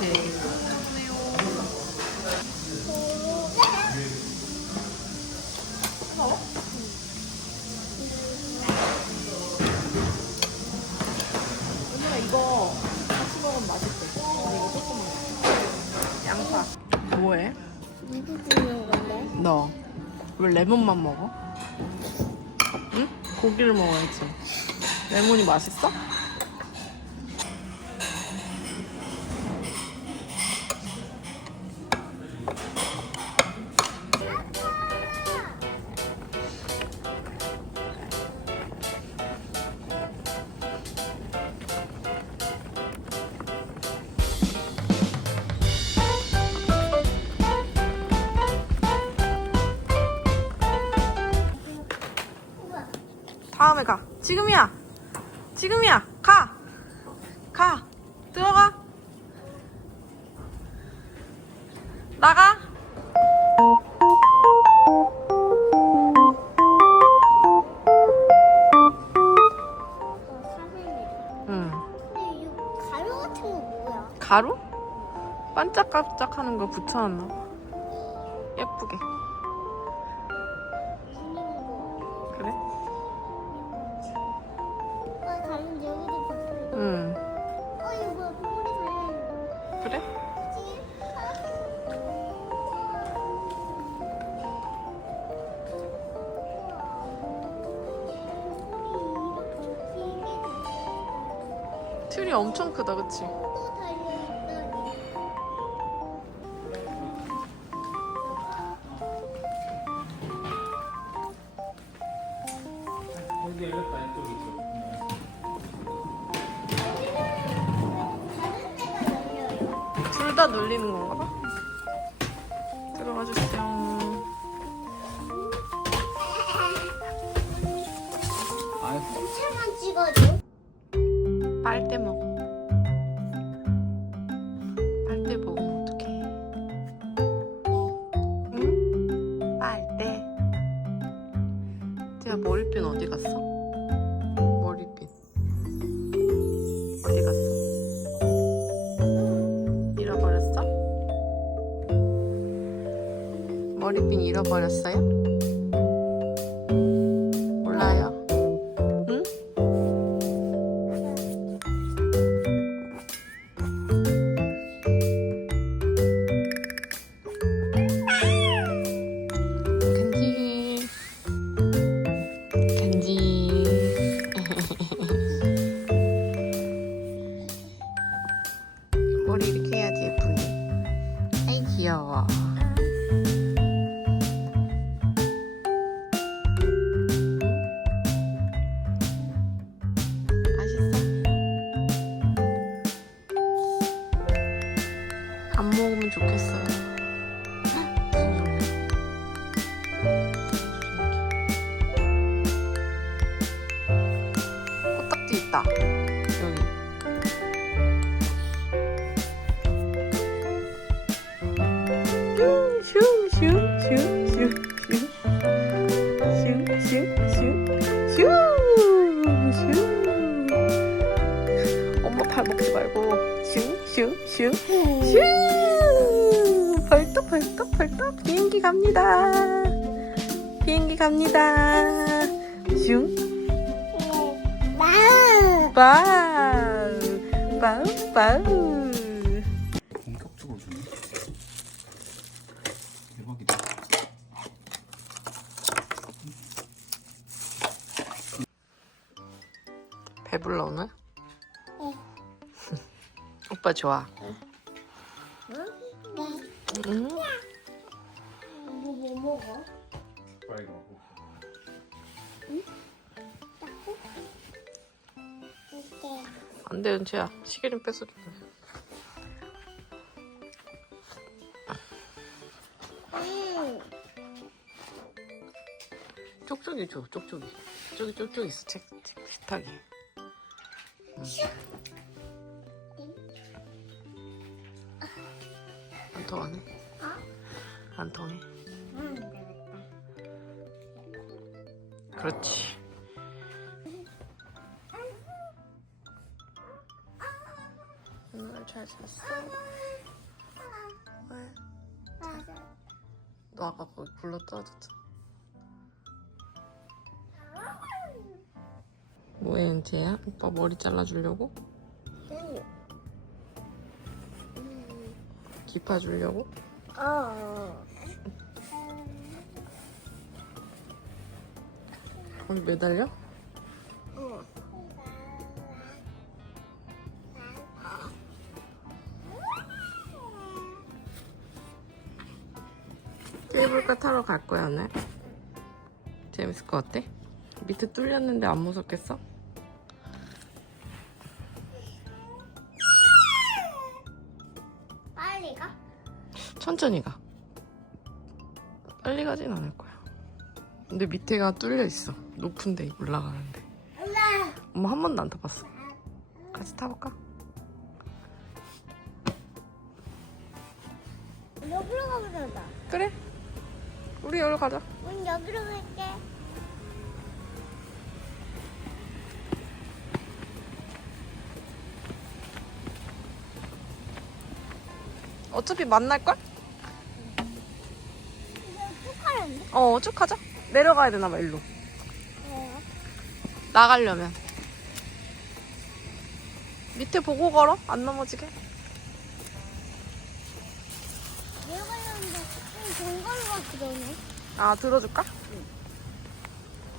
같아. 이거 이거... 이거 조금만. 양파. 뭐해? 누구 주는 왜 레몬만 먹어? 응? 고기를 먹어야지. 레몬이 맛있어? 지금이야. 지금이야. 가. 가. 들어가. 나가. 어, 사진이. 응. 근데 이거 가루 같은 거 뭐야? 가루? 반짝반짝 하는 거 붙여놨나 봐. 예쁘게. 크다 그치? 둘다 놀리는 건가? 제가 머리핀 어디 갔어? 머리핀. 어디 갔어? 잃어버렸어? 머리핀 잃어버렸어요? 엄마 팔 먹지 말고. 슈슈슈슈 슈. 벌떡 벌떡 벌떡. 비행기 갑니다. 비행기 갑니다. 슝 와우. 빠우. 빠우 빠우 배불러 오늘? 응. 오빠 좋아 네. 응? 뭐, 뭐 먹어? 빨리 먹고. 이렇게. 안돼 은채야 시계 좀 뺏어줘 음. 쪽쪽이 줘 쪽쪽이 저기 쪽쪽 있어 책, 책 식탁에 안 통하네 어? 안 통해 음, 되겠다. 그렇지 오늘 잘 잤어? 왜? 너 아까 거기 불러 떨어졌잖아 왜 은지야? 오빠 머리 잘라주려고? 아니. 기파 주려고? 어. 거기 매달려? 어. 케이블카 타러 갈 거야 오늘? 재밌을 것 같아? 밑에 뚫렸는데 안 무섭겠어? 천천히 가. 빨리 가진 않을 거야. 근데 밑에가 뚫려 있어. 높은데 올라가는데. 엄마. 한 번도 안 타봤어. 같이 타볼까? 여기로 된다. 그래. 우리 여기로 가자. 문 여기로 갈게. 어차피 만날걸? 어, 쭉 가자. 내려가야 되나 봐, 일로. 왜요? 나가려면. 밑에 보고 걸어? 안 넘어지게. 내려가려는데 좀 동거리가 그러네. 아, 들어줄까?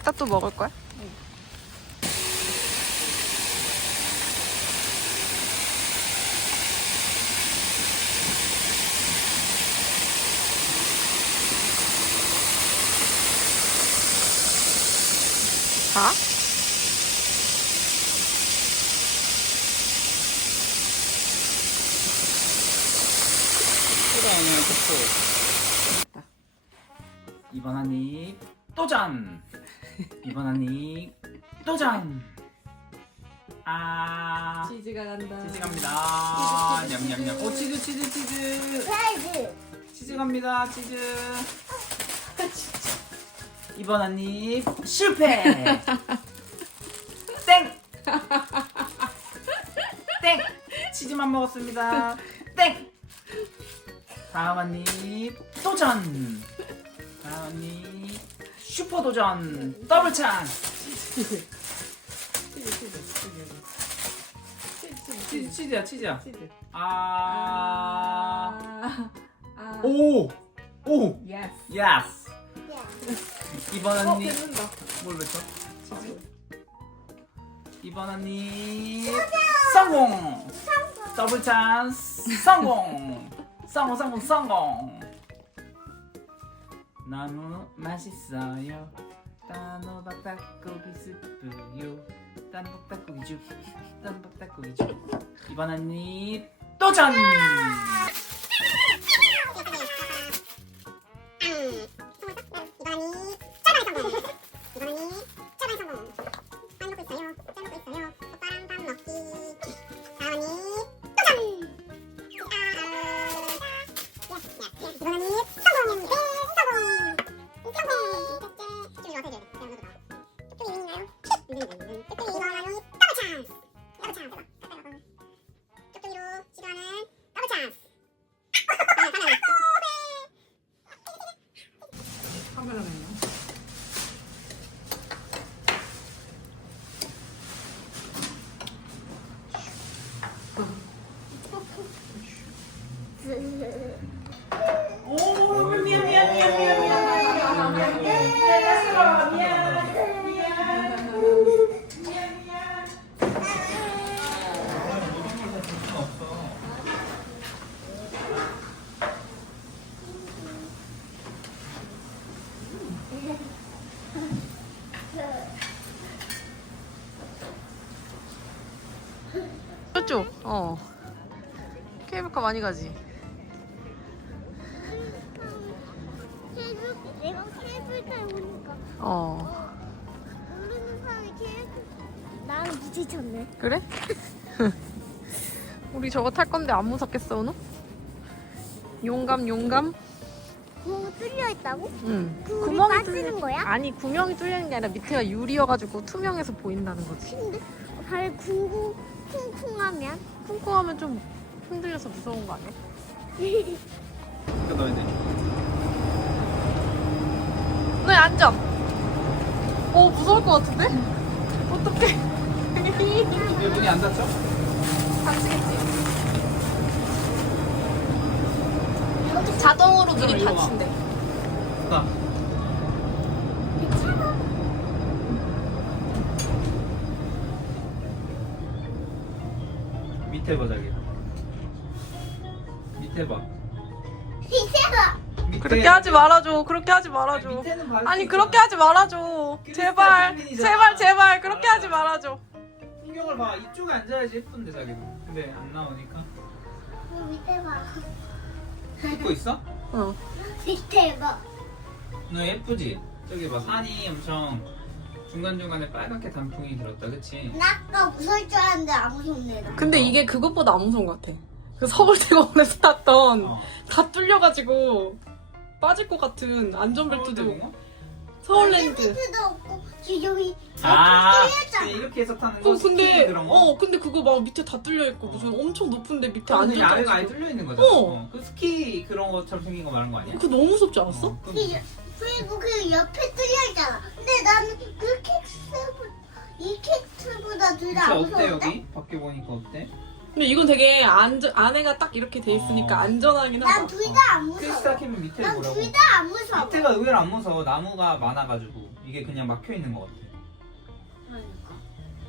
이따 또 먹을 거야? 자. 소다는 코코. 이번 한입 도전. 이번 한입 도전. 아. 치즈가 간다. 치즈 갑니다. 냠냠냠. 오 치즈 치즈 치즈. 사이즈. 치즈 갑니다. 치즈. 이번 한입 실패. 땡. 땡. 치즈만 먹었습니다. 땡. 다음 한입 도전. 다음 한입 슈퍼 도전. 더블 찬스. 치즈 치즈야 치즈야. 치즈. 오. 오. 예스. 예스. 야. 이번 어, 한입 뱉는다. 뭘 뱉어? 이번 한입 성공. 더블 찬스 성공. 성공 성공 성공. 너무 맛있어요. 단호박 닭고기 스프요. 단복 닭고기 죽. 단복 닭고기 죽. 이번 한입 도전. 저쪽. 어. 케이블카 많이 가지. 케이블 내가 케이블 타고 보니까 어. 모르는 사람이 케이블 나랑 부딪혔네. 그래? 우리 저거 탈 건데 안 무섭겠어 오늘? 용감 용감? 구멍 뚫려 있다고? 응. 그 우리 빠지는 거야? 아니 구멍이 뚫리는 게 아니라 밑에가 유리여가지고 투명해서 보인다는 거지. 근데 발 쿵쿵 쿵쿵하면 쿵쿵하면 좀 흔들려서 무서운 거 아니야? 이거 넣어야 돼. 네 앉아. 어 무서울 것 같은데? 어떡해? 왜 문이 안 닫혀? 닫히겠지. 자동으로 와봐. 닫힌대. 나. 밑에 봐 자기. 밑에 봐. 밑에. 그렇게 하지 말아줘. 그렇게 하지 말아줘. 아니, 밑에는 봐줄 아니 수 그렇게. 하지 말아줘. 제발. 제발, 제발 그렇게. 하지 말아줘. 풍경을 봐. 이쪽에 앉아야지 예쁜데 자기도. 근데 안 나오니까. 밑에 봐. 찍고 있어? 어. 밑에 봐. 너 예쁘지? 저기 봐 산이 엄청 중간중간에 빨갛게 단풍이 들었다 그치? 나 아까 무서울 줄 알았는데 안 무섭네. 나. 근데 이게 그것보다 안 무서운 것 같아. 그 서울대공원에서 탔던 어. 다 뚫려가지고 빠질 것 같은 안전벨트도 서울대공원? 서울랜드. 도 없고 지금 여기 아 뚫렸잖아. 이렇게 해서 타는 거 어 스키 근데 그런 거? 어 근데 그거 막 밑에 다 뚫려 있고 무슨 엄청 높은데 밑에 근데 아예 가지고 뚫려 있는 거잖아 어. 어. 그 스키 그런 것처럼 생긴 거 말하는 거 아니야? 그거 너무 무섭지 않았어? 어, 그럼 그- 그리고 그 옆에 뚫려 있잖아. 근데 나는 그 킥스보다 이 킥스보다 둘 다 안 어때 무서운데? 여기? 밖에 보니까 어때? 근데 이건 되게 안전 안에가 딱 이렇게 돼 있으니까 어. 안전하긴 하다. 난둘다 안 크리스타 무서워. 캠은 밑에 난 보라고 둘다안 무서워. 밑에가 의외로 안 무서워 나무가 많아가지고 이게 그냥 막혀 있는 거 같아 그러니까.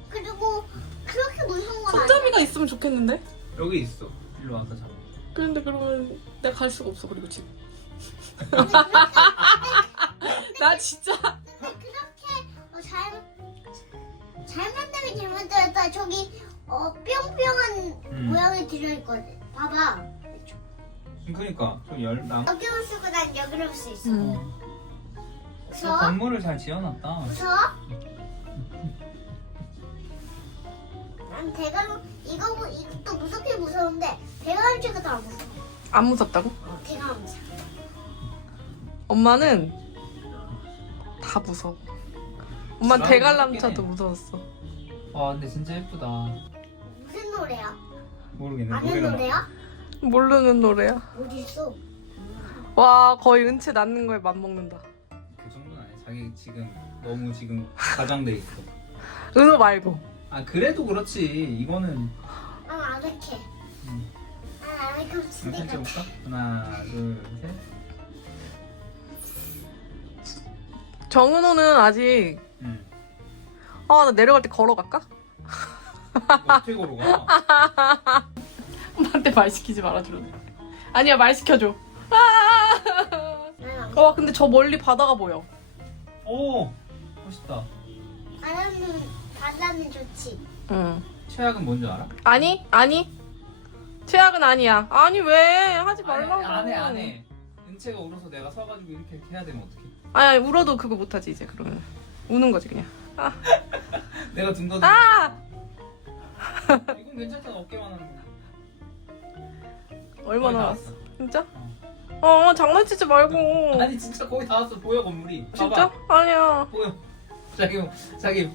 그리고 그렇게 무서운 건 아니야. 손잡이가 있으면 좋겠는데? 여기 있어 일로 와서 잡아 그런데 그러면 내가 갈 수가 없어 그리고 지금. 나 진짜 근데 그렇게 어, 잘, 잘 만들긴 잘 만들었다. 저기 어, 뿅뿅한 음. 모양이 들어있거든. 봐봐. 그러니까 좀열 나무 여기로 쓰고 난 여기로 쓸 수 있어. 음. 어. 무서워? 건물을 잘 지어놨다 무서워? 난 대가로 이거 보- 이것도 무섭게 무서운데 대가로치가 더안 무서워. 안 무섭다고? 어, 대가로 무서워. 엄마는 다 무서워. 엄마 대관람차도 무서웠어. 와 근데 진짜 예쁘다 무슨 노래야? 모르겠네 아는 노래가 노래야? 모르는 노래야. 어디 있어? 와 거의 은채 낳는 거에 맘먹는다. 그 정도는 아니야 자기 지금 너무 지금 가장돼 있어 은호 말고. 아 그래도 그렇지 이거는 난 아늑해. 음. 난 아늑해 한번 없으니까. 펼쳐볼까? 하나 둘셋 정은호는 아직 응. 아 나 내려갈 때 걸어갈까? 어떻게 걸어가? 엄마한테 말 시키지 말아주래. 아니야 말 시켜줘. 아! 난와 근데 저 멀리 바다가 보여. 오 멋있다 바다는 바다는 좋지. 응. 최악은 뭔 줄 알아? 아니 아니 최악은 아니야. 아니 왜 하지 말라고. 안해 안해 은채가 울어서 내가 서가지고 이렇게 이렇게 해야 되면 어떡해 아니, 울어도 그거 못하지 이제 그러면 우는 거지 그냥. 아. 내가 둔거든 아! 이건 괜찮잖아 어깨만 하는 거 얼마나 거의 다 왔어? 진짜? 어 장난치지 말고. 아니 진짜 거의 다 왔어 보여 건물이 진짜? 봐봐 아니야. 보여 자기 자기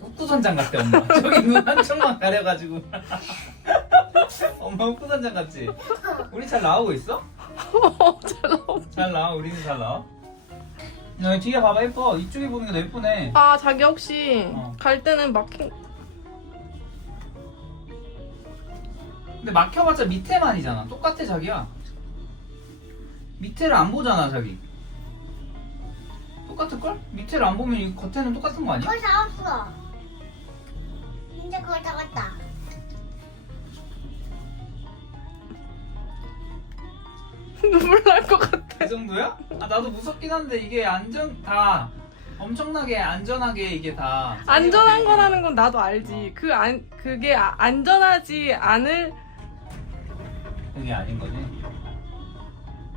흑구선장 같대 엄마 저기 눈 한쪽만 가려가지고 엄마 흑구선장 같지? 우리 잘 나오고 있어? 잘 나오. 잘 나와 우리는 잘 나와 너 뒤에 봐봐 예뻐 이쪽에 보는 게 더 예쁘네 아 자기 혹시 어. 갈 때는 막힌 근데 막혀봤자 밑에만이잖아 똑같아 자기야 밑에를 안 보잖아 자기 똑같을 걸? 밑에를 안 보면 이 겉에는 똑같은 거 아니야? 거의 다 왔어. 이제 거의 다 왔다. 눈물 날 것 같아. 그 정도야? 아 나도 무섭긴 한데 이게 안전 다 엄청나게 안전하게 이게 다 안전한 거라는 건 나도 알지. 그 안 그게 아- 안전하지 않을 그게 아닌 거지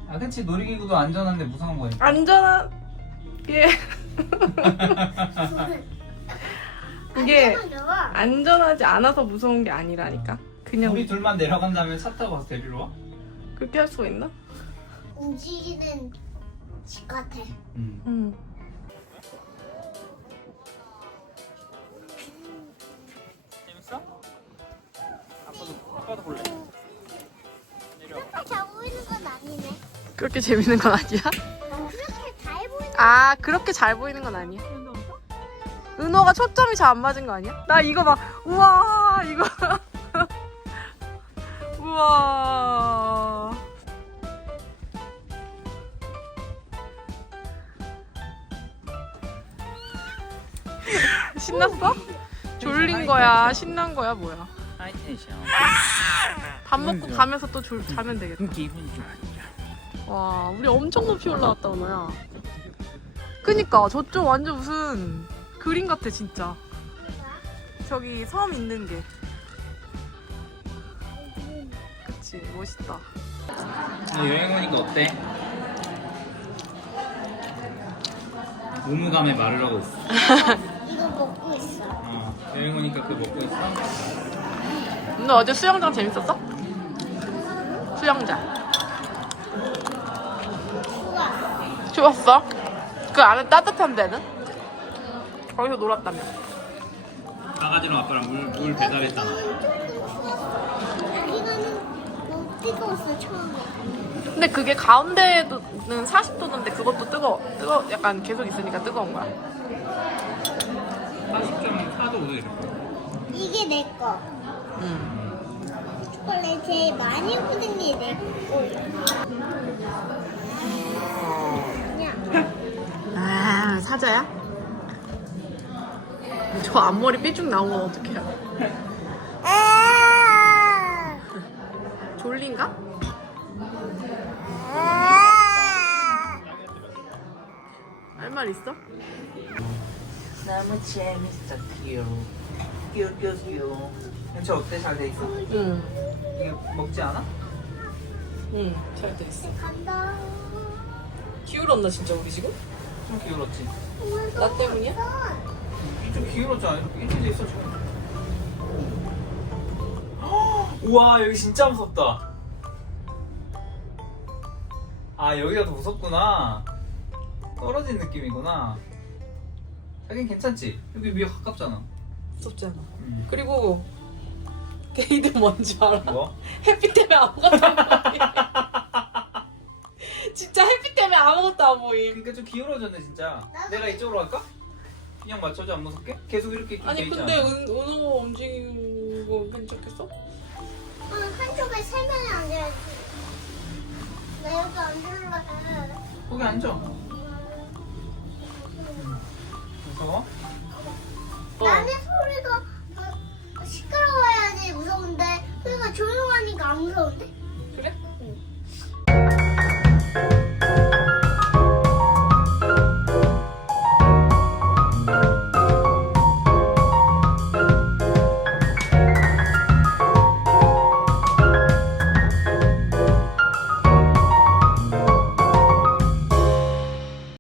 아 그치 놀이기구도 안전한데 무서운 이게 안전한 거야. 안전하지 않아서 무서운 게 아니라니까. 그냥 우리 둘만 내려간 다음에 차 타고 가서 데리러 와? 그렇게 할 수가 있나? 움직이는 집 같아. 응 응. 재밌어? 아빠도 아빠도 볼래 내려와 그렇게 잘 보이는 건 아니네. 그렇게 재밌는 건 아니야? 그렇게 잘 보이는 아 그렇게 잘 보이는 건 아니야. 은호가 초점이 잘 안 맞은 거 아니야? 나 이거 막 우와 이거 우와 신났어? 졸린 거야 신난 거야 뭐야? 하이 텐션. 밥 먹고 가면서 또 졸, 자면 되겠다. 기분 좋아. 와, 우리 엄청 높이 올라왔다, 오나야. 그니까, 저쪽 완전 무슨 그림 같아, 진짜. 저기 섬 있는 게. 그치, 멋있다. 여행 오니까 어때? 우무감에 말을 하고 있어. 이거 먹고 있어. 어, 여행 오니까 그거 먹고 있어? 너 어제 수영장 재밌었어? 수영장. 좋았어? 그 안에 따뜻한 데는? 거기서 놀았다며. 강아지랑 아빠랑 물, 물 배달했잖아. 여기가는 너무 뜨거웠어 처음에. 근데 그게 가운데는 40도던데 그것도 뜨거, 뜨거, 약간 계속 있으니까 뜨거운 거야. 40.4도 오래 이게 내 거. 응. 원래 제일 많이 묻은 게 내 거야. 그냥 아, 사자야? 저 앞머리 삐쭉 나오면 어떡해요? 졸린가? 할말 있어? 너무 재밌어, 귀여워. 귀여워, 귀여워, 귀여워. 저 어때? 잘 돼 있어? 응. 이거 먹지 않아? 응, 잘 돼 있어. 간다. 기울었나, 진짜, 우리 지금? 좀 기울었지. 나 때문이야? 좀 기울었잖아. 이렇게 돼 있어, 지금. 우와, 여기 진짜 무섭다. 아, 여기가 더 무섭구나. 떨어진 느낌이구나. 자긴 괜찮지? 여기 위에 가깝잖아. 무섭잖아. 음. 그리고, 걔이들 뭔지 알아? 뭐? 햇빛 때문에 아무것도 안 보임. 진짜 햇빛 때문에 아무것도 안 보임. 그러니까 좀 기울어졌네, 진짜. 내가 이쪽으로 갈까? 그냥 맞춰줘, 안 무섭게? 계속 이렇게 이렇게 아니 돼 근데 있잖아. 은, 은호가 움직이는 거 괜찮겠어? 어, 한쪽에 세 명이 앉아야지. 나 여기 앉으려고. 거기 앉아. 나는